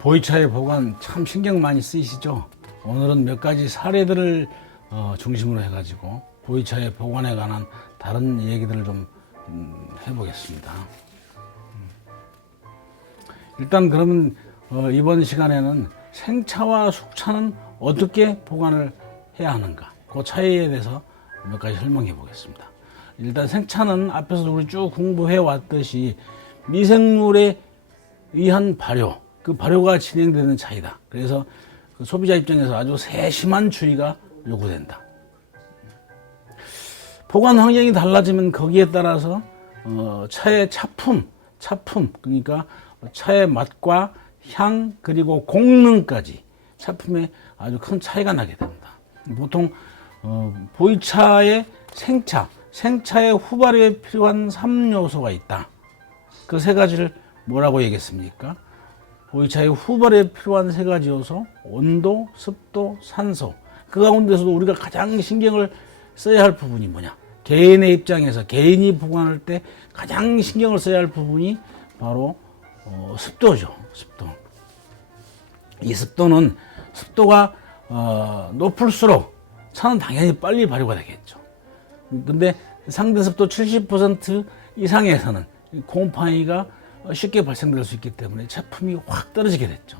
보이차의 보관 참 신경 많이 쓰이시죠? 오늘은 몇 가지 사례들을 중심으로 해가지고 보이차의 보관에 관한 다른 얘기들을 좀 해보겠습니다. 일단 그러면 이번 시간에는 생차와 숙차는 어떻게 보관을 해야 하는가, 그 차이에 대해서 몇 가지 설명해 보겠습니다. 일단 생차는 앞에서 우리 쭉 공부해 왔듯이 미생물에 의한 발효, 그 발효가 진행되는 차이다. 그래서 그 소비자 입장에서 아주 세심한 주의가 요구된다. 보관 환경이 달라지면 거기에 따라서 차의 차품 그러니까 차의 맛과 향 그리고 공능까지 차품에 아주 큰 차이가 나게 됩니다. 보통 보이차의 생차의 후발효에 필요한 3요소가 있다. 그 세 가지를 뭐라고 얘기했습니까? 보이차의 후발효에 필요한 세 가지 요소, 온도, 습도, 산소. 그 가운데서도 우리가 가장 신경을 써야 할 부분이 뭐냐? 개인의 입장에서 개인이 보관할 때 가장 신경을 써야 할 부분이 바로 습도죠. 습도. 이 습도가 높을수록 차는 당연히 빨리 발효가 되겠죠. 근데 상대 습도 70% 이상에서는 곰팡이가 쉽게 발생될 수 있기 때문에 제품이 확 떨어지게 됐죠.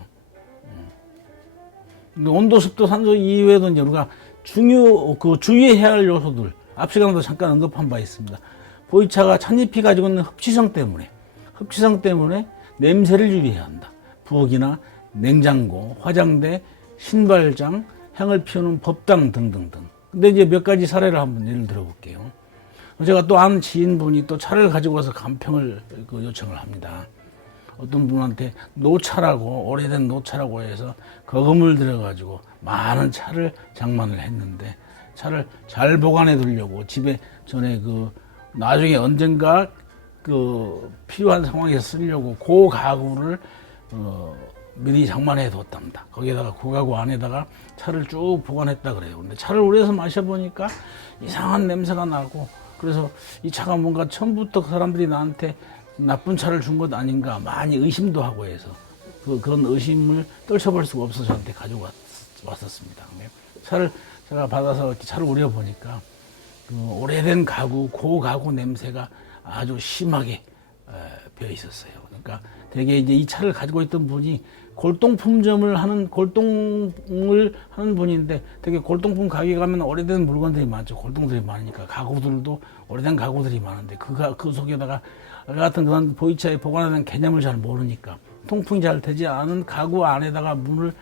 온도, 습도, 산소 이외에도 이제 우리가 주의해야 할 요소들, 앞 시간에도 잠깐 언급한 바 있습니다. 보이차가 찻잎이 가지고 있는 흡취성 때문에 냄새를 유리해야 한다. 부엌이나 냉장고, 화장대, 신발장, 향을 피우는 법당 등등등. 근데 이제 몇 가지 사례를 한번 예를 들어 볼게요. 제가 또 아는 지인분이 또 차를 가지고 와서 간평을 요청을 합니다. 어떤 분한테 오래된 노차라고 해서 거금을 들여가지고 많은 차를 장만을 했는데, 차를 잘 보관해 두려고 집에 전에 나중에 언젠가 필요한 상황에서 쓰려고 그 가구를 미리 장만해 뒀답니다. 거기에다가 그 가구 안에다가 차를 쭉 보관했다 그래요. 근데 차를 우려서 마셔보니까 이상한 냄새가 나고, 그래서 이 차가 뭔가 처음부터 그 사람들이 나한테 나쁜 차를 준 것 아닌가 많이 의심도 하고 해서 그런 의심을 떨쳐버릴 수가 없어서 저한테 가지고 왔었습니다. 차를 제가 받아서 차를 우려보니까 오래된 가구, 그 가구 냄새가 아주 심하게 배어 있었어요. 그러니까 되게 이제 이 차를 가지고 있던 분이 골동품점을 하는 분인데, 되게 골동품 가게 가면 오래된 물건들이 많죠. 골동들이 많으니까 가구들도 오래된 가구들이 많은데 그 속에다가 같은 그런 보이차에 보관하는 개념을 잘 모르니까 통풍이 잘 되지 않은 가구 안에다가 문을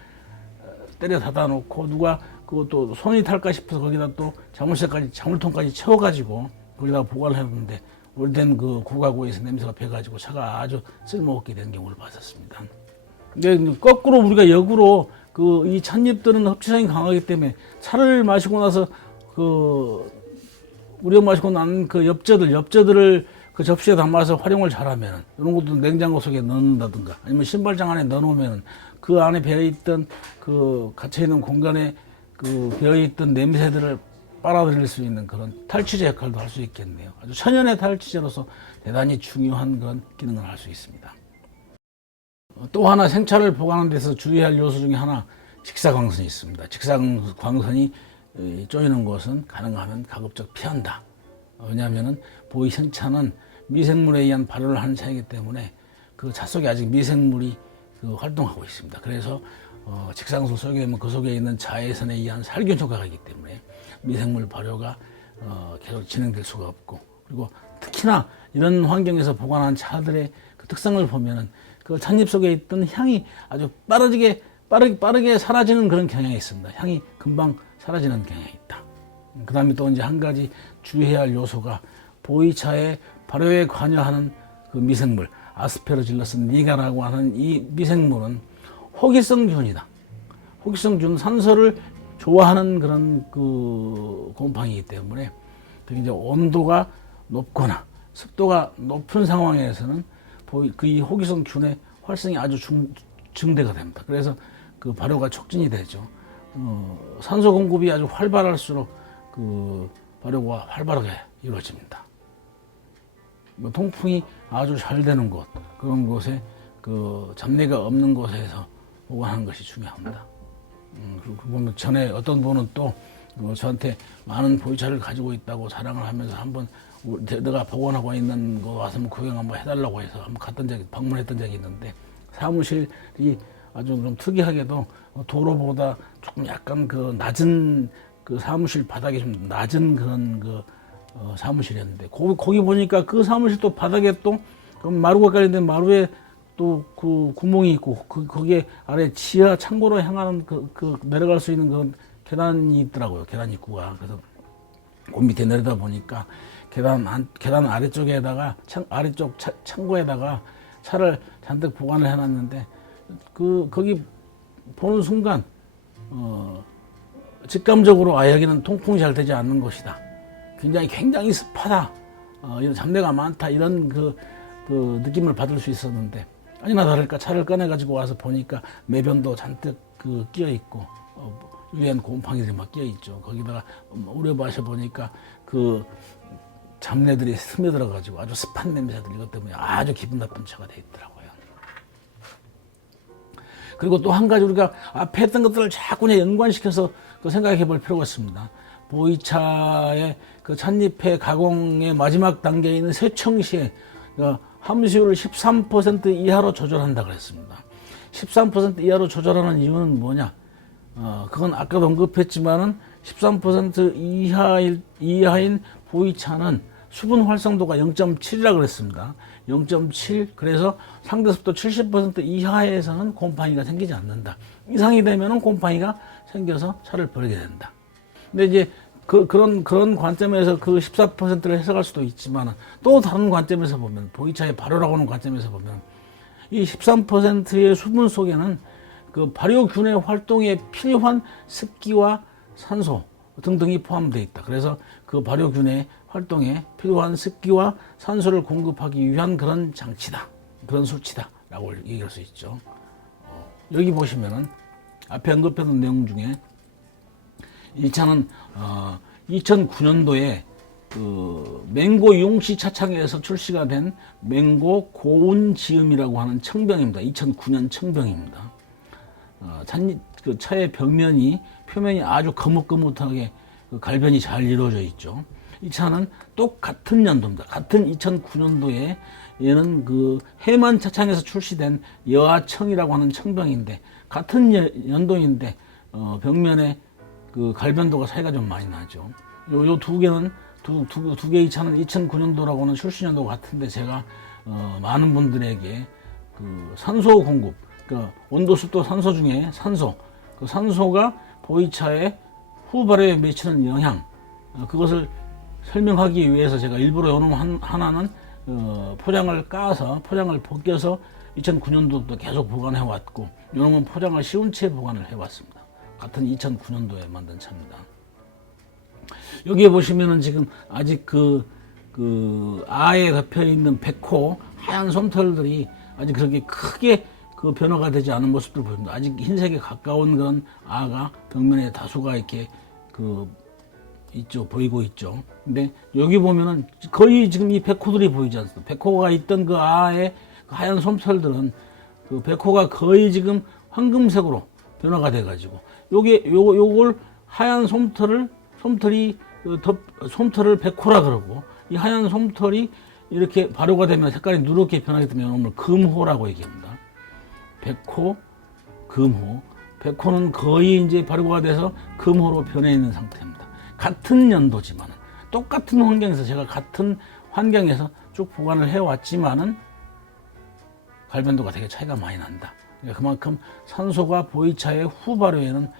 때려 닫아놓고 누가 그것도 손이 탈까 싶어서 거기다 또 자물통까지 채워가지고 거기다가 보관을 했는데, 오래된 그 구가구에서 냄새가 배가지고 차가 아주 쓸모없게 된 경우를 봤었습니다. 근데 거꾸로 우리가 역으로 이 찻잎들은 흡취성이 강하기 때문에 차를 마시고 나서 우려 마시고 난 그 엽저들을 그 접시에 담아서 활용을 잘하면, 이런 것도 냉장고 속에 넣는다든가 아니면 신발장 안에 넣어놓으면 그 안에 배어있던 갇혀있는 공간에 배어있던 냄새들을 빨아들일 수 있는 그런 탈취제 역할도 할 수 있겠네요. 아주 천연의 탈취제로서 대단히 중요한 그런 기능을 할 수 있습니다. 또 하나 생차를 보관하는 데서 주의할 요소 중에 하나, 직사광선이 있습니다. 직사광선이 쪼이는 것은 가능하면 가급적 피한다. 왜냐하면 보이 생차는 미생물에 의한 발효를 하는 차이기 때문에 그 차 속에 아직 미생물이 활동하고 있습니다. 그래서 직사광선 쏘게 되면 그 속에 있는 자외선에 의한 살균 효과가 있기 때문에 미생물 발효가 계속 진행될 수가 없고, 그리고 특히나 이런 환경에서 보관한 차들의 그 특성을 보면은 그 찻잎 속에 있던 향이 아주 빠르게 사라지는 그런 경향이 있습니다. 향이 금방 사라지는 경향이 있다. 그 다음에 또 이제 한 가지 주의해야 할 요소가, 보이차의 발효에 관여하는 그 미생물, 아스페러질러스 니가라고 하는 이 미생물은 호기성균이다. 호기성균, 산소를 좋아하는 그런 곰팡이이기 때문에 특히 이제 온도가 높거나 습도가 높은 상황에서는 이 호기성균의 활성이 아주 증대가 됩니다. 그래서 그 발효가 촉진이 되죠. 산소 공급이 아주 활발할수록 발효가 활발하게 이루어집니다. 통풍이 아주 잘 되는 곳, 그런 곳에 잡내가 없는 곳에서 보관하는 것이 중요합니다. 그리고 보면 전에 어떤 분은 또 저한테 많은 보이차를 가지고 있다고 자랑을 하면서 한번 내가 보관하고 있는 거 와서 한번 구경 한번 해달라고 해서 한번 방문했던 적이 있는데, 사무실이 아주 좀 특이하게도 도로보다 조금 약간 그 낮은 그 사무실 바닥이 좀 낮은 그런 사무실이었는데, 거기 보니까 그 사무실 또 바닥에 또 마루가 깔린데 마루에 또 그 구멍이 있고 거기에 아래 지하 창고로 향하는 내려갈 수 있는 그 계단이 있더라고요. 계단 입구가. 그래서 그 밑에 내려다 보니까 계단 아래쪽에다가 아래쪽 창고에다가 차를 잔뜩 보관을 해놨는데, 거기 보는 순간 직감적으로 여기는 통풍이 잘 되지 않는 곳이다. 굉장히 습하다. 이런 잡내가 많다. 이런 그 느낌을 받을 수 있었는데, 아니나 다를까 차를 꺼내가지고 와서 보니까 매변도 잔뜩 끼어 있고 유해한 곰팡이들이 막 끼어 있죠. 거기다가 우려 마셔 보니까 그 잡내들이 스며들어가지고 아주 습한 냄새들, 이것 때문에 아주 기분 나쁜 차가 돼 있더라고요. 그리고 또 한 가지 우리가 앞에 했던 것들을 자꾸 연관시켜서 생각해 볼 필요가 있습니다. 보이차의 그 찻잎의 가공의 마지막 단계에 있는 세청시에 함수율을 13% 이하로 조절한다 그랬습니다. 13% 이하로 조절하는 이유는 뭐냐? 그건 아까도 언급했지만은 13% 이하인 보이차는 수분 활성도가 0.7이라 그랬습니다. 0.7. 그래서 상대 습도 70% 이하에서는 곰팡이가 생기지 않는다. 이상이 되면은 곰팡이가 생겨서 차를 버리게 된다. 근데 이제 그런 관점에서 그 14%를 해석할 수도 있지만, 또 다른 관점에서 보면, 보이차의 발효라고 하는 관점에서 보면, 이 13%의 수분 속에는 그 발효균의 활동에 필요한 습기와 산소 등등이 포함되어 있다. 그래서 그 발효균의 활동에 필요한 습기와 산소를 공급하기 위한 그런 장치다. 그런 수치다. 라고 얘기할 수 있죠. 여기 보시면은 앞에 언급했던 내용 중에 이 차는 2009년도에 그 맹고 용시 차창에서 출시가 된 맹고 고운지음이라고 하는 청병입니다. 2009년 청병입니다. 그 차의 표면이 아주 거뭇거뭇하게 갈변이 잘 이루어져 있죠. 이 차는 똑같은 연도입니다. 같은 2009년도에 얘는 그 해만 차창에서 출시된 여하청이라고 하는 청병인데, 같은 연도인데 벽면에 그 갈변도가 차이가 좀 많이 나죠. 요 두 개는 두 개의 차는 2009년도라고는 출시 연도가 같은데, 제가 많은 분들에게 그 산소 공급, 그 온도, 습도, 산소 중에 그 산소가 보이차의 후발효에 미치는 영향, 그것을 설명하기 위해서 제가 일부러 요놈 하나는 포장을 벗겨서 2009년도부터 계속 보관해 왔고, 요놈은 포장을 씌운 채 보관을 해 왔습니다. 같은 2009년도에 만든 차입니다. 여기에 보시면은 지금 아직 아에 덮여 있는 백호 하얀 솜털들이 아직 그렇게 크게 변화가 되지 않은 모습들 보입니다. 아직 흰색에 가까운 그런 아가 벽면에 다수가 이렇게 보이고 있죠. 근데 여기 보면은 거의 지금 이 백호들이 보이지 않습니까? 백호가 있던 그 아의 하얀 솜털들은 그 백호가 거의 지금 황금색으로 변화가 돼가지고, 요걸 하얀 솜털을 백호라 그러고, 이 하얀 솜털이 이렇게 발효가 되면 색깔이 누렇게 변하게 되면 오늘 금호라고 얘기합니다. 백호, 금호. 백호는 거의 이제 발효가 돼서 금호로 변해 있는 상태입니다. 같은 연도지만은, 똑같은 환경에서, 제가 같은 환경에서 쭉 보관을 해왔지만은 갈변도가 되게 차이가 많이 난다. 그러니까 그만큼 산소가 보이차의 후발효에는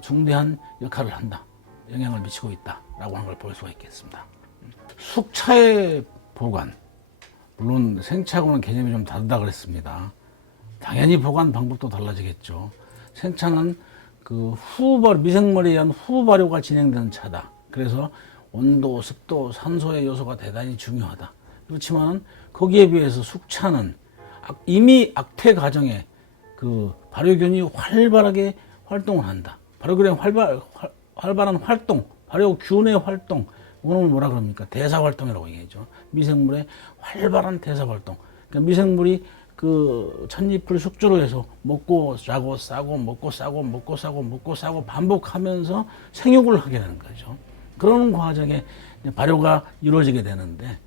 중대한 역할을 한다. 영향을 미치고 있다라고 하는 걸 볼 수가 있겠습니다. 숙차의 보관, 물론 생차하고는 개념이 좀 다르다 그랬습니다. 당연히 보관 방법도 달라지겠죠. 생차는 미생물에 의한 후발효가 진행되는 차다. 그래서 온도, 습도, 산소의 요소가 대단히 중요하다. 그렇지만 거기에 비해서 숙차는 이미 악퇴 과정에 발효균이 활발하게 활동을 한다. 발효균의 활발한 활동, 발효균의 활동, 오늘 뭐라 그럽니까? 대사활동이라고 얘기하죠. 미생물의 활발한 대사활동. 그러니까 미생물이 그 찻잎을 숙주로 해서 먹고 자고 싸고 먹고 싸고 먹고 싸고 먹고 싸고 반복하면서 생육을 하게 되는 거죠. 그런 과정에 발효가 이루어지게 되는데,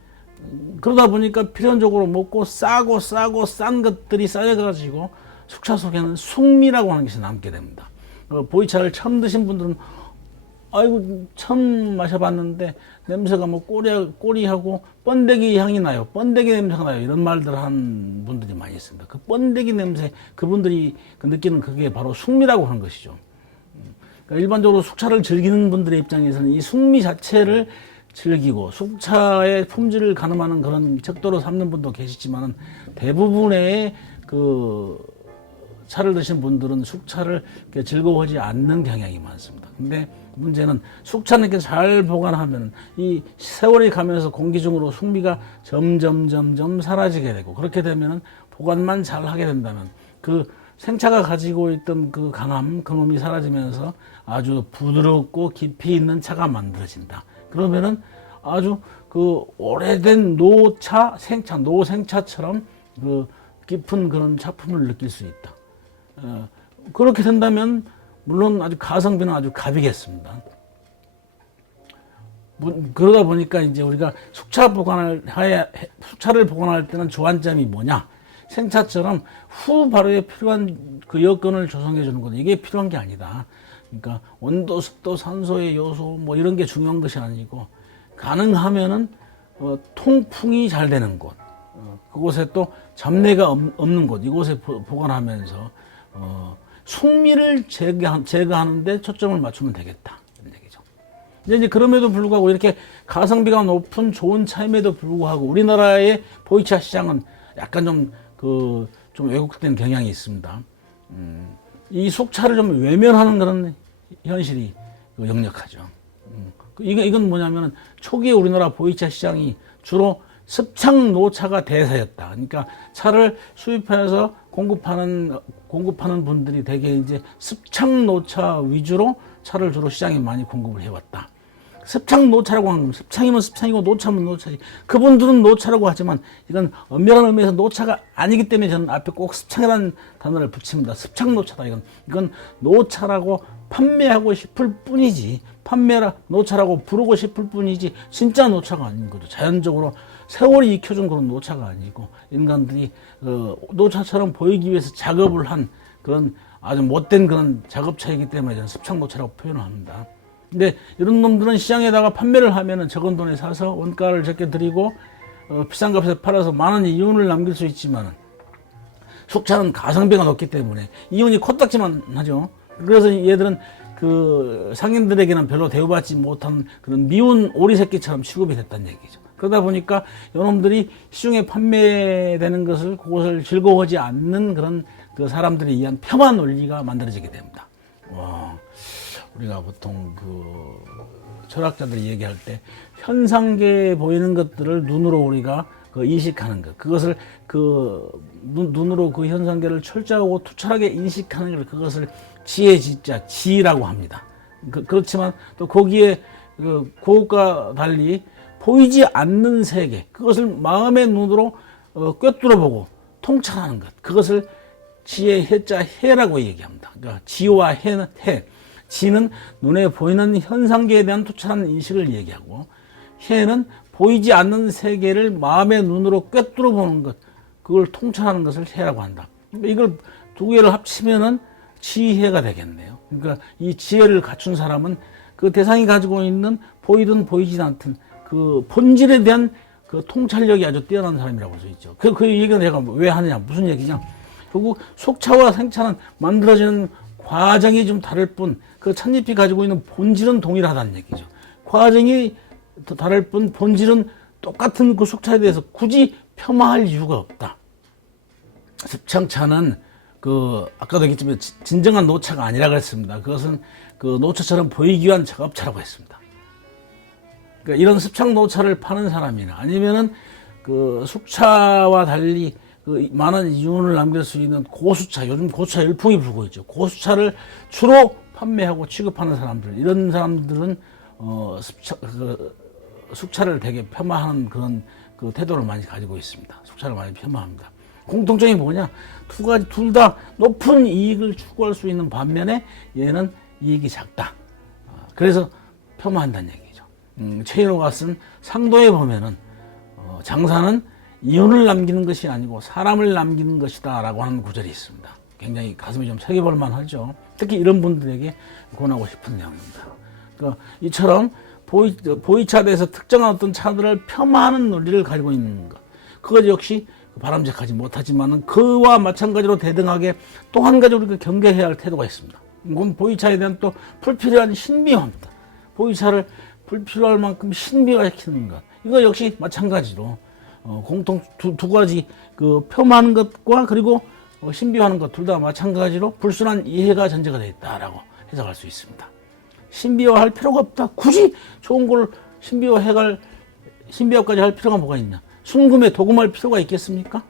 그러다 보니까 필연적으로 먹고 싸고 싼 것들이 쌓여가지고 숙차 속에는 숙미라고 하는 것이 남게 됩니다. 보이차를 처음 드신 분들은 아이고 처음 마셔봤는데 냄새가 뭐 꼬리하고 번데기 향이 나요, 번데기 냄새가 나요, 이런 말들 하는 분들이 많이 있습니다. 그 번데기 냄새, 그분들이 느끼는 그게 바로 숙미라고 하는 것이죠. 그러니까 일반적으로 숙차를 즐기는 분들의 입장에서는 이 숙미 자체를 즐기고 숙차의 품질을 가늠하는 그런 척도로 삼는 분도 계시지만, 대부분의 그 차를 드신 분들은 숙차를 즐거워하지 않는 경향이 많습니다. 근데 문제는 숙차는 이렇게 잘 보관하면 이 세월이 가면서 공기 중으로 숙미가 점점 사라지게 되고, 그렇게 되면은 보관만 잘 하게 된다면 그 생차가 가지고 있던 그 강함, 그놈이 사라지면서 아주 부드럽고 깊이 있는 차가 만들어진다. 그러면은 아주 그 오래된 노차, 노생차처럼 그 깊은 그런 차품을 느낄 수 있다. 그렇게 된다면 물론 아주 가성비는 아주 갑이겠습니다. 그러다 보니까 이제 우리가 숙차를 보관할 때는 주안점이 뭐냐? 생차처럼 후 발효에 필요한 그 여건을 조성해 주는 것, 이게 필요한 게 아니다. 그러니까 온도, 습도, 산소의 요소 뭐 이런 게 중요한 것이 아니고, 가능하면은 통풍이 잘 되는 곳, 그곳에 또 잡내가 없는 곳, 이곳에 보관하면서 숙미를 제거하는데 초점을 맞추면 되겠다, 이런 얘기죠. 이제 그럼에도 불구하고 이렇게 가성비가 높은 좋은 차임에도 불구하고 우리나라의 보이차 시장은 약간 좀 왜곡된 경향이 있습니다. 이 숙차를 좀 외면하는 그런 현실이 역력하죠. 이건 뭐냐면은 초기에 우리나라 보이차 시장이 주로 습창 노차가 대세였다. 그러니까 차를 수입해서 공급하는 분들이 대개 이제 습창 노차 위주로 차를 주로 시장에 많이 공급을 해왔다. 습창 노차라고 하는 건 습창이면 습창이고 노차면 노차지. 그분들은 노차라고 하지만 이건 엄밀한 의미에서 노차가 아니기 때문에 저는 앞에 꼭 습창이라는 단어를 붙입니다. 습창 노차다. 이건 노차라고 판매하고 싶을 뿐이지, 노차라고 부르고 싶을 뿐이지 진짜 노차가 아닌 거죠. 자연적으로 세월이 익혀준 그런 노차가 아니고, 인간들이 노차처럼 보이기 위해서 작업을 한 그런 아주 못된 그런 작업차이기 때문에 저는 습창노차라고 표현을 합니다. 근데 이런 놈들은 시장에다가 판매를 하면은 적은 돈에 사서 원가를 적게 드리고 비싼 값에 팔아서 많은 이윤을 남길 수 있지만, 숙차는 가성비가 높기 때문에 이윤이 코딱지만 하죠. 그래서 얘들은 그 상인들에게는 별로 대우받지 못한 그런 미운 오리 새끼처럼 취급이 됐다는 얘기죠. 그러다 보니까 이놈들이 시중에 판매되는 그것을 즐거워하지 않는 그런 그 사람들에 의한 폄하 논리가 만들어지게 됩니다. 우리가 보통 그 철학자들이 얘기할 때 현상계에 보이는 것들을 눈으로 우리가 인식하는 것, 그것을 눈으로 그 현상계를 철저하고 투철하게 인식하는 것, 그것을 지혜지자 지라고 합니다. 그렇지만 또 거기에 그것과 달리 보이지 않는 세계, 그것을 마음의 눈으로 꿰뚫어 보고 통찰하는 것, 그것을 지혜 해자 해라고 얘기합니다. 그러니까 지와 해는 해. 지는 눈에 보이는 현상계에 대한 투철한 인식을 얘기하고, 해는 보이지 않는 세계를 마음의 눈으로 꿰뚫어 보는 것, 그걸 통찰하는 것을 해라고 한다. 그러니까 이걸 두 개를 합치면은 지혜가 되겠네요. 그러니까 이 지혜를 갖춘 사람은 그 대상이 가지고 있는 보이든 보이지 않든 그 본질에 대한 그 통찰력이 아주 뛰어난 사람이라고 할 수 있죠. 그 얘기는 제가 왜 하느냐, 무슨 얘기냐. 결국 속차와 생차는 만들어지는 과정이 좀 다를 뿐, 그 찻잎이 가지고 있는 본질은 동일하다는 얘기죠. 과정이 다를 뿐 본질은 똑같은 그 속차에 대해서 굳이 폄하할 이유가 없다. 습창차는 아까도 얘기했지만 진정한 노차가 아니라 그랬습니다. 그것은 그 노차처럼 보이기 위한 작업차라고 했습니다. 그러니까 이런 습창 노차를 파는 사람이나 아니면은 그 숙차와 달리 그 많은 이윤을 남길 수 있는 고수차, 요즘 고수차 열풍이 불고 있죠. 고수차를 주로 판매하고 취급하는 사람들, 이런 사람들은 숙차를 되게 폄하하는 그런 그 태도를 많이 가지고 있습니다. 숙차를 많이 폄하합니다. 공통점이 뭐냐? 두 가지 둘 다 높은 이익을 추구할 수 있는 반면에 얘는 이익이 작다. 그래서 폄하한다는 얘기죠. 최인호가 쓴 상도에 보면은 장사는 이윤을 남기는 것이 아니고 사람을 남기는 것이다라고 하는 구절이 있습니다. 굉장히 가슴이 좀 새겨볼 만하죠. 특히 이런 분들에게 권하고 싶은 내용입니다. 그러니까 이처럼 보이차대에서 특정한 어떤 차들을 폄하하는 논리를 가지고 있는 것, 그것 역시 바람직하지 못하지만은 그와 마찬가지로 대등하게 또 한 가지 우리가 경계해야 할 태도가 있습니다. 이건 보이차에 대한 또 불필요한 신비화입니다. 보이차를 불필요할 만큼 신비화시키는 것, 이거 역시 마찬가지로 공통 두 가지 그 폄하하는 것과 그리고 신비화하는 것 둘 다 마찬가지로 불순한 이해가 전제가 되어 있다라고 해석할 수 있습니다. 신비화할 필요가 없다. 굳이 좋은 걸 신비화까지 할 필요가 뭐가 있냐? 순금에 도금할 필요가 있겠습니까?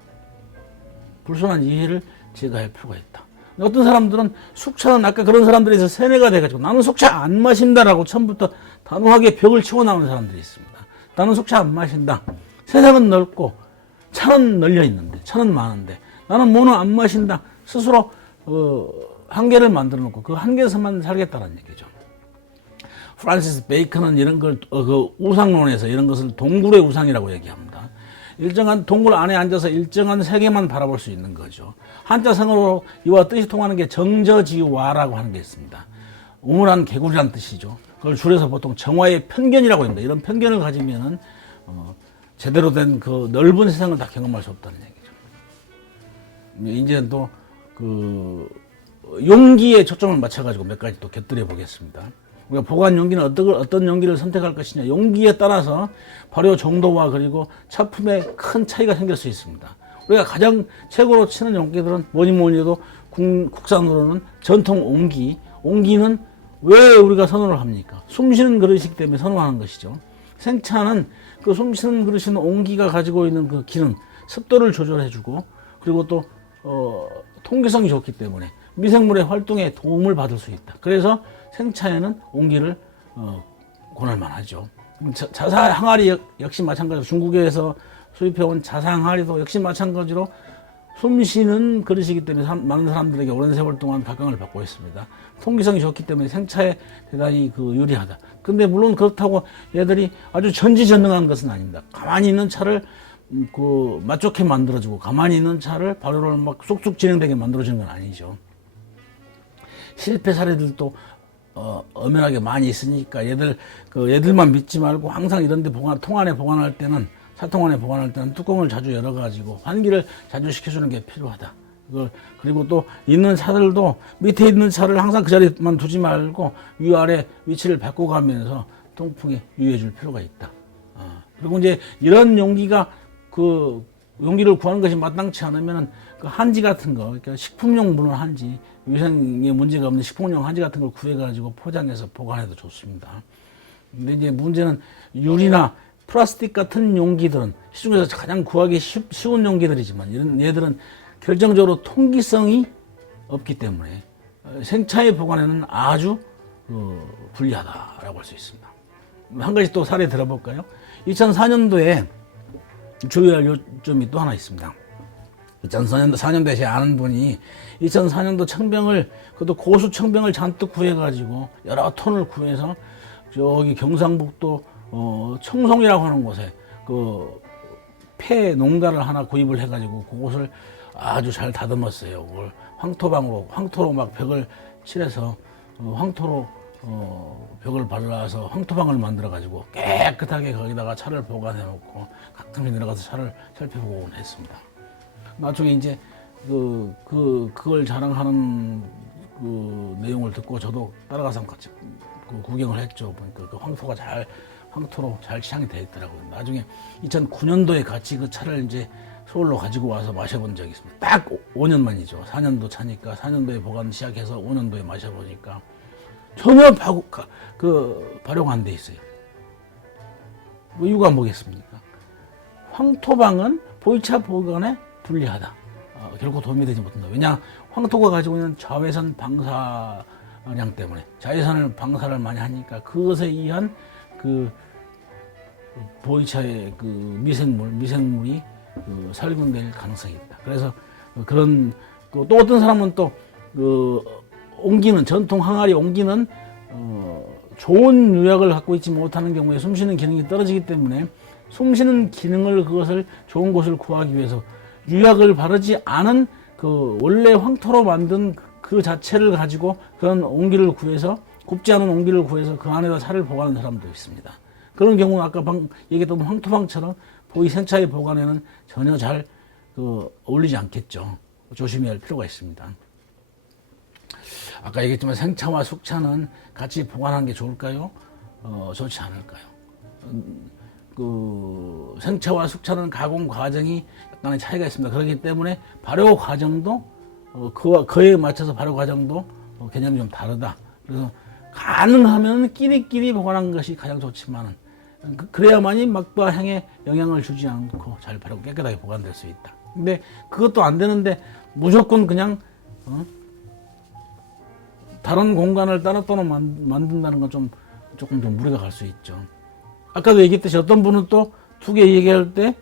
불순한 이해를 제거할 필요가 있다. 어떤 사람들은 숙차는 아까 그런 사람들에서 세뇌가 돼가지고 나는 숙차 안 마신다라고 처음부터 단호하게 벽을 치고 나오는 사람들이 있습니다. 나는 숙차 안 마신다. 세상은 넓고 차는 널려 있는데, 차는 많은데 나는 뭐는 안 마신다. 스스로 한계를 만들어 놓고 그 한계에서만 살겠다는 얘기죠. 프란시스 베이컨은 이런 걸 그 우상론에서 이런 것을 동굴의 우상이라고 얘기합니다. 일정한 동굴 안에 앉아서 일정한 세계만 바라볼 수 있는 거죠. 한자성어로 이와 뜻이 통하는 게 정저지와라고 하는 게 있습니다. 우물한 개구리란 뜻이죠. 그걸 줄여서 보통 정화의 편견이라고 합니다. 이런 편견을 가지면은 제대로 된 그 넓은 세상을 다 경험할 수 없다는 얘기죠. 이제 또 그 용기에 초점을 맞춰가지고 몇 가지 또 곁들여 보겠습니다. 우리가 보관 용기는 어떤 용기를 선택할 것이냐, 용기에 따라서 발효 정도와 그리고 차품에 큰 차이가 생길 수 있습니다. 우리가 가장 최고로 치는 용기들은 뭐니 해도 국산으로는 전통 옹기. 옹기는 왜 우리가 선호를 합니까? 숨쉬는 그릇이기 때문에 선호하는 것이죠. 생차는 그 숨쉬는 그릇인 옹기가 가지고 있는 그 기능, 습도를 조절해주고 그리고 또 통기성이 좋기 때문에 미생물의 활동에 도움을 받을 수 있다. 그래서 생차에는 옹기를 권할 만하죠. 자사 항아리 역시 마찬가지로 중국에서 수입해온 자사 항아리도 역시 마찬가지로 숨쉬는 그릇이기 때문에 많은 사람들에게 오랜 세월 동안 각광을 받고 있습니다. 통기성이 좋기 때문에 생차에 대단히 유리하다. 근데 물론 그렇다고 얘들이 아주 전지전능한 것은 아닙니다. 가만히 있는 차를 맛 좋게 만들어주고 가만히 있는 차를 발효를 막 쑥쑥 진행되게 만들어주는 건 아니죠. 실패 사례들도 엄연하게 많이 있으니까 얘들만 믿지 말고 항상 이런 데 통 안에 보관할 때는 차통 안에 보관할 때는 뚜껑을 자주 열어가지고 환기를 자주 시켜주는 게 필요하다. 그리고 또 있는 차들도 밑에 있는 차를 항상 그 자리에만 두지 말고 위아래 위치를 바꿔가면서 통풍에 유의해 줄 필요가 있다. 그리고 이제 이런 용기가 용기를 구하는 것이 마땅치 않으면 그 한지 같은 거, 그러니까 식품용 물론 한지, 위생에 문제가 없는 식품용 한지 같은 걸 구해가지고 포장해서 보관해도 좋습니다. 근데 이제 문제는 유리나 플라스틱 같은 용기들은 시중에서 가장 구하기 쉬운 용기들이지만 얘들은 결정적으로 통기성이 없기 때문에 생차에 보관에는 아주 불리하다라고 할 수 있습니다. 한 가지 또 사례 들어볼까요? 2004년도에 주의할 요점이 또 하나 있습니다. 2004년도에 제 아는 분이 2004년도 청병을, 그것도 고수 청병을 잔뜩 구해가지고 여러 톤을 구해서 저기 경상북도 청송이라고 하는 곳에 폐 농가를 하나 구입을 해가지고 그곳을 아주 잘 다듬었어요. 그걸 황토로 막 벽을 칠해서 황토로 벽을 발라서 황토방을 만들어가지고 깨끗하게 거기다가 차를 보관해놓고 가끔씩 내려가서 차를 살펴보곤 했습니다. 나중에 이제 그걸 자랑하는 내용을 듣고 저도 따라가서 같이 구경을 했죠. 보니까 황토로 잘 치장이 되어 있더라고요. 나중에 2009년도에 같이 그 차를 이제 서울로 가지고 와서 마셔본 적이 있습니다. 딱 5년 만이죠. 4년도 차니까 4년도에 보관 시작해서 5년도에 마셔보니까 전혀 발효가 안 돼 있어요. 이유가 뭐겠습니까? 황토방은 보이차 보관에 불리하다. 결코 도움이 되지 못한다. 왜냐? 황토가 가지고 있는 자외선 방사량 때문에 자외선을 방사를 많이 하니까 그것에 의한 보이차의 미생물이 살균될 가능성이 있다. 그래서 그런 또 어떤 사람은 또 옹기는 전통 항아리 옹기는 좋은 유약을 갖고 있지 못하는 경우에 숨쉬는 기능이 떨어지기 때문에 숨쉬는 기능을 그것을 좋은 곳을 구하기 위해서 유약을 바르지 않은 그 원래 황토로 만든 그 자체를 가지고 그런 옹기를 구해서 굽지 않은 옹기를 구해서 그 안에다 차를 보관하는 사람도 있습니다. 그런 경우는 아까 얘기했던 황토방처럼 보이 생차의 보관에는 전혀 잘 어울리지 않겠죠. 조심해야 할 필요가 있습니다. 아까 얘기했지만 생차와 숙차는 같이 보관하는 게 좋을까요? 좋지 않을까요? 생차와 숙차는 가공 과정이 약간의 차이가 있습니다. 그렇기 때문에 발효 과정도 그에 맞춰서 발효 과정도 개념이 좀 다르다. 그래서 가능하면 끼리끼리 보관하는 것이 가장 좋지만 그래야만이 맛과 향에 영향을 주지 않고 잘 발효 깨끗하게 보관될 수 있다. 근데 그것도 안 되는데 무조건 그냥 다른 공간을 따로따로 만든다는 건 조금 좀 무리가 갈 수 있죠. 아까도 얘기했듯이 어떤 분은 또 두 개 얘기할 때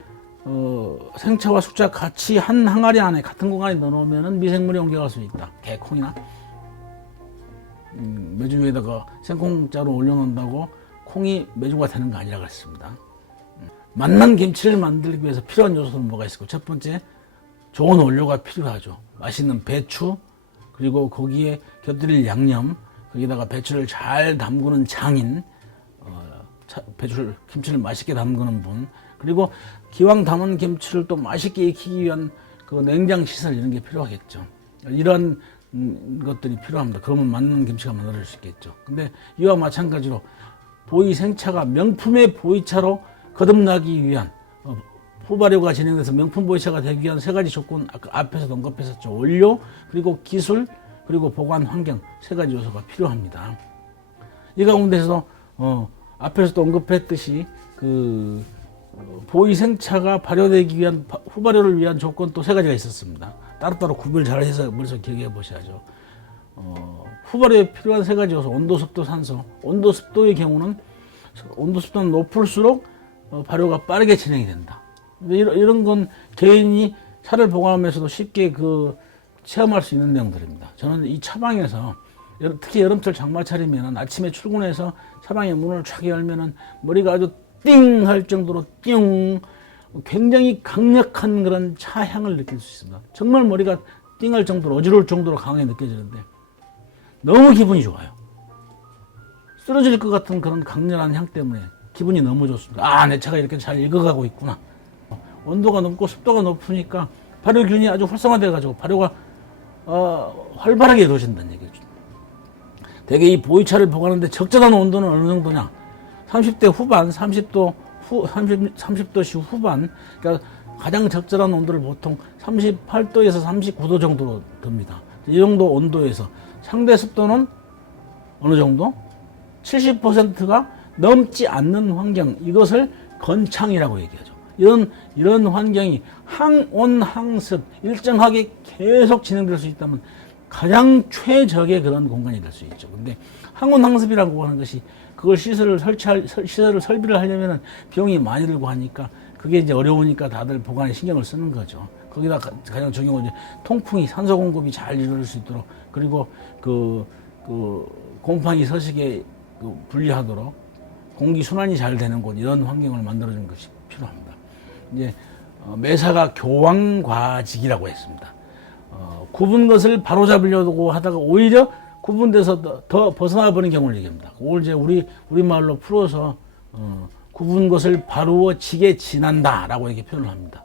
생차와 숙차 같이 한 항아리 안에 같은 공간에 넣어놓으면 미생물이 옮겨갈 수 있다. 개, 콩이나 메주 위에다가 생콩자루 올려놓는다고 콩이 메주가 되는 거 아니라 그랬습니다. 맛난 김치를 만들기 위해서 필요한 요소는 뭐가 있을까요? 첫 번째, 좋은 원료가 필요하죠. 맛있는 배추, 그리고 거기에 곁들일 양념, 거기다가 배추를 잘 담그는 장인, 김치를 맛있게 담그는 분, 그리고 기왕 담은 김치를 또 맛있게 익히기 위한 그 냉장 시설 이런 게 필요하겠죠. 이런 것들이 필요합니다. 그러면 맞는 김치가 만들어질 수 있겠죠. 근데 이와 마찬가지로 보이 생차가 명품의 보이차로 거듭나기 위한 후발효가 진행돼서 명품 보이차가 되기 위한 세 가지 조건 아까 앞에서 언급했었죠. 원료, 그리고 기술, 그리고 보관 환경 세 가지 요소가 필요합니다. 이 가운데서 앞에서도 언급했듯이 보이 생차가 발효되기 위한 후발효를 위한 조건 또 세 가지가 있었습니다. 따로따로 구별 잘 해서 머릿속에 기억해 보셔야죠. 후발효에 필요한 세 가지 요소, 온도, 습도, 산소. 온도, 습도의 경우는 온도, 습도는 높을수록 발효가 빠르게 진행이 된다. 이런 건 개인이 차를 보관하면서도 쉽게 체험할 수 있는 내용들입니다. 저는 이 차방에서 특히 여름철 장마철이면 아침에 출근해서 차방에 문을 촥 열면은 머리가 아주 띵 할 정도로 굉장히 강력한 그런 차향을 느낄 수 있습니다. 정말 머리가 띵할 정도로 어지러울 정도로 강하게 느껴지는데 너무 기분이 좋아요. 쓰러질 것 같은 그런 강렬한 향 때문에 기분이 너무 좋습니다. 내 차가 이렇게 잘 익어가고 있구나. 온도가 높고 습도가 높으니까 발효균이 아주 활성화돼가지고 발효가 활발하게 이루어진다는 얘기죠. 대개 이 보이차를 보관하는데 적절한 온도는 어느 정도냐? 30대 후반, 30도씨 후반, 그러니까 가장 적절한 온도를 보통 38도에서 39도 정도로 듭니다. 이 정도 온도에서 상대 습도는 어느 정도? 70%가 넘지 않는 환경, 이것을 건창이라고 얘기하죠. 이런 환경이 항온, 항습, 일정하게 계속 진행될 수 있다면 가장 최적의 그런 공간이 될 수 있죠. 근데 항온, 항습이라고 하는 것이 그걸 시설을 설비를 하려면 비용이 많이 들고 하니까 그게 이제 어려우니까 다들 보관에 신경을 쓰는 거죠. 거기다 가장 중요한 건 이제 통풍이, 산소 공급이 잘 이루어질 수 있도록, 그리고 곰팡이 서식에 분리하도록 공기 순환이 잘 되는 곳, 이런 환경을 만들어주는 것이 필요합니다. 이제 매사가 교황과직이라고 했습니다. 굽은 것을 바로잡으려고 하다가 오히려 구분돼서 더 벗어나 버리는 경우를 얘기합니다. 그걸 이제 우리 말로 풀어서 굽은 것을 바루어지게 지난다라고 이렇게 표현을 합니다.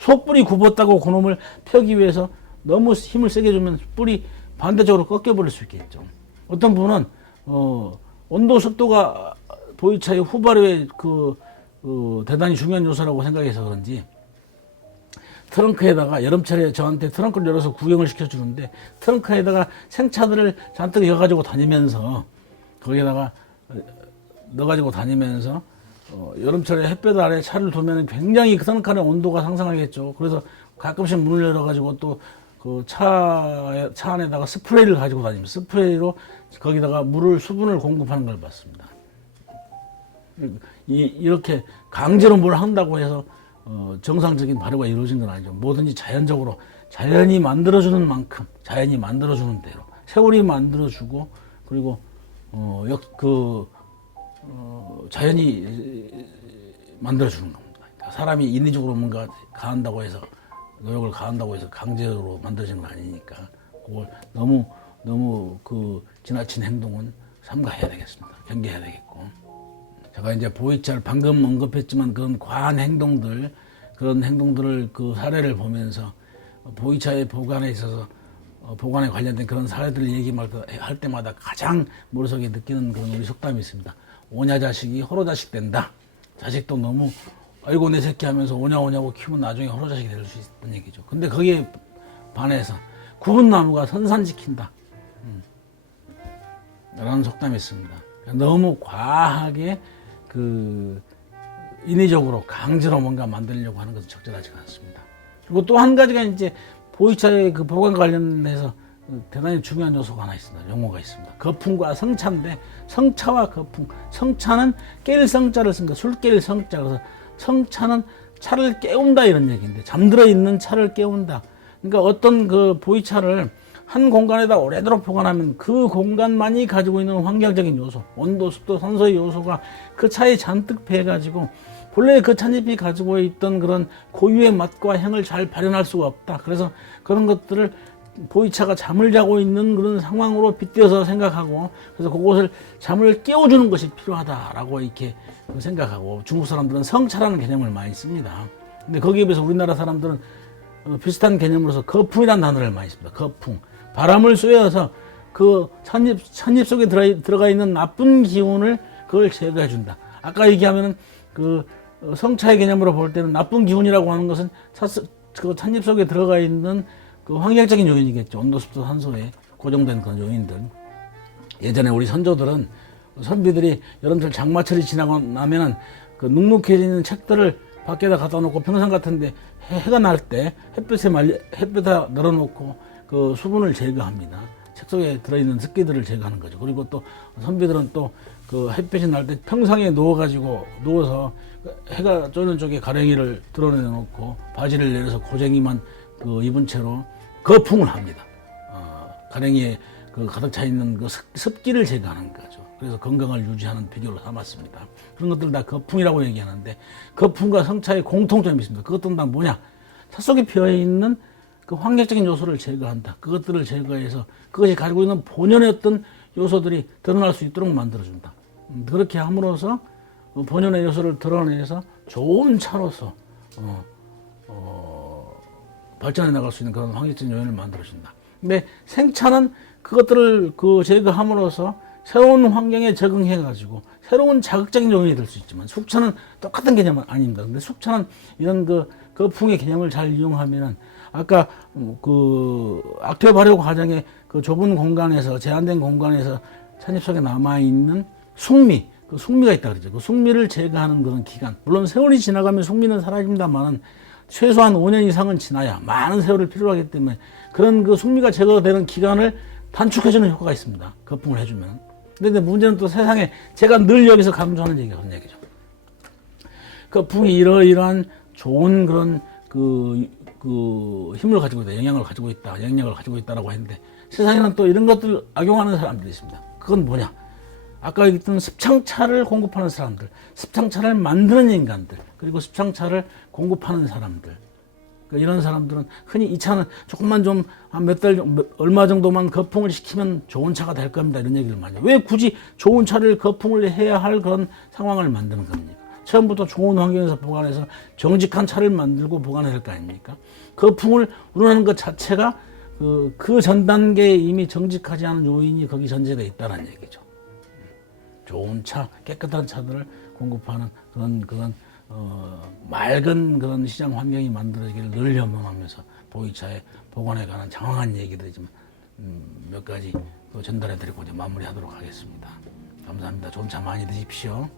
속불이 굽었다고 그놈을 펴기 위해서 너무 힘을 세게 주면 뿔이 반대쪽으로 꺾여버릴 수 있겠죠. 어떤 분은 온도, 습도가 보이차의 후발효에 대단히 중요한 요소라고 생각해서 그런지 트렁크에다가 여름철에 저한테 트렁크를 열어서 구경을 시켜주는데 트렁크에다가 생차들을 잔뜩 넣어가지고 다니면서 거기에다가 넣어가지고 다니면서 여름철에 햇볕 아래 차를 두면 굉장히 그 트렁크 안의 온도가 상승하겠죠. 그래서 가끔씩 문을 열어가지고 또 차 안에다가 스프레이를 가지고 다닙니다. 스프레이로 거기다가 수분을 공급하는 걸 봤습니다. 이렇게 강제로 뭘 한다고 해서 정상적인 발효가 이루어진 건 아니죠. 뭐든지 자연적으로 자연이 만들어주는 만큼 자연이 만들어주는 대로 세월이 만들어주고 그리고 자연이 만들어주는 겁니다. 그러니까 사람이 인위적으로 뭔가 가한다고 해서 노력을 가한다고 해서 강제로 만들어지는 건 아니니까 그걸 너무 그 지나친 행동은 삼가해야 되겠습니다. 경계해야 되겠고 제가 이제 보이차를 방금 언급했지만 그런 과한 행동들 그런 행동들을 그 사례를 보면서 보이차의 보관에 있어서 보관에 관련된 그런 사례들을 얘기할 때마다 가장 머릿속에 느끼는 그런 우리 속담이 있습니다. 오냐 자식이 호로 자식 된다. 자식도 너무 아이고 내 새끼 하면서 오냐고 키우면 나중에 호로 자식이 될 수 있다는 얘기죠. 근데 거기에 반해서 굵은 나무가 선산지킨다. 라는 속담이 있습니다. 너무 과하게 인위적으로 강제로 뭔가 만들려고 하는 것은 적절하지가 않습니다. 그리고 또 한 가지가 이제 보이차의 그 보관 관련해서 대단히 중요한 요소가 하나 있습니다. 용어가 있습니다. 거품과 성차인데 성차와 거품. 성차는 깰 성자를 쓴 거, 술 깰 성자. 그래서 성차는 차를 깨운다 이런 얘기인데 잠들어 있는 차를 깨운다. 그러니까 어떤 그 보이차를 한 공간에다 오래도록 보관하면 그 공간만이 가지고 있는 환경적인 요소, 온도, 습도, 산소의 요소가 그 차에 잔뜩 배가지고 본래 그 찻잎이 가지고 있던 그런 고유의 맛과 향을 잘 발현할 수가 없다. 그래서 그런 것들을 보이차가 잠을 자고 있는 그런 상황으로 빗대어서 생각하고 그래서 그곳을 잠을 깨워주는 것이 필요하다라고 이렇게 생각하고 중국 사람들은 성차라는 개념을 많이 씁니다. 근데 거기에 비해서 우리나라 사람들은 비슷한 개념으로서 거풍이라는 단어를 많이 씁니다. 거풍. 바람을 쐬어서 그 찻잎 속에 들어가 있는 나쁜 기운을 그걸 제거해 준다. 아까 얘기하면은 그 성차의 개념으로 볼 때는 나쁜 기운이라고 하는 것은 그 찻잎 속에 들어가 있는 그 환경적인 요인이겠죠. 온도, 습도, 산소에 고정된 그런 요인들. 예전에 우리 선비들이 여름철 장마철이 지나고 나면은 그 눅눅해지는 책들을 밖에다 갖다 놓고 평상 같은데 해가 날 때 햇볕에 널어놓고 그 수분을 제거합니다. 책 속에 들어있는 습기들을 제거하는 거죠. 그리고 또 선비들은 또 그 햇볕이 날 때 평상에 누워서 해가 쬐는 쪽에 가랭이를 드러내놓고 바지를 내려서 고쟁이만 그 입은 채로 거풍을 합니다. 가랭이에 그 가득 차 있는 그 습기를 제거하는 거죠. 그래서 건강을 유지하는 비결로 삼았습니다. 그런 것들 다 거풍이라고 얘기하는데 거풍과 성차의 공통점이 있습니다. 그것들은 다 뭐냐? 차 속에 피어 있는 그 환경적인 요소를 제거한다. 그것들을 제거해서 그것이 가지고 있는 본연의 어떤 요소들이 드러날 수 있도록 만들어준다. 그렇게 함으로써 본연의 요소를 드러내서 좋은 차로서 발전해 나갈 수 있는 그런 환경적인 요인을 만들어준다. 근데 생차는 그것들을 제거함으로써 새로운 환경에 적응해가지고 새로운 자극적인 요인이 될 수 있지만 숙차는 똑같은 개념은 아닙니다. 근데 숙차는 이런 거풍의 개념을 잘 이용하면은 아까 그 악퇴 발효 과정에 그 좁은 공간에서 제한된 공간에서 찻잎 속에 남아 있는 숙미, 그 숙미가 있다 그러죠. 그 숙미를 제거하는 그런 기간. 물론 세월이 지나가면 숙미는 사라집니다만은 최소한 5년 이상은 지나야 많은 세월을 필요로 하기 때문에 그런 그 숙미가 제거되는 기간을 단축해주는 효과가 있습니다. 거품을 해주면. 근데 문제는 또 세상에 제가 늘 여기서 강조하는 얘기가 그런 얘기죠. 거품이 이러이러한 좋은 그런 그 힘을 가지고 있다, 영향을 가지고 있다, 영향력을 가지고 있다라고 했는데 세상에는 또 이런 것들을 악용하는 사람들이 있습니다. 그건 뭐냐? 아까 얘기했던 습창차를 공급하는 사람들, 습창차를 만드는 인간들, 그리고 습창차를 공급하는 사람들. 그러니까 이런 사람들은 흔히 이 차는 조금만 좀 한 얼마 정도만 거품을 시키면 좋은 차가 될 겁니다. 이런 얘기를 많이 해요. 왜 굳이 좋은 차를 거품을 해야 할 그런 상황을 만드는 겁니까? 처음부터 좋은 환경에서 보관해서 정직한 차를 만들고 보관해야 될 거 아닙니까? 거품을 우러나는 것 자체가 그 전 단계에 이미 정직하지 않은 요인이 거기 전제되어 있다는 얘기죠. 좋은 차, 깨끗한 차들을 공급하는 그런 맑은 그런 시장 환경이 만들어지기를 늘 염원하면서 보이차의 보관에 관한 장황한 얘기들이지만 몇 가지 전달해드리고 이제 마무리하도록 하겠습니다. 감사합니다. 좋은 차 많이 드십시오.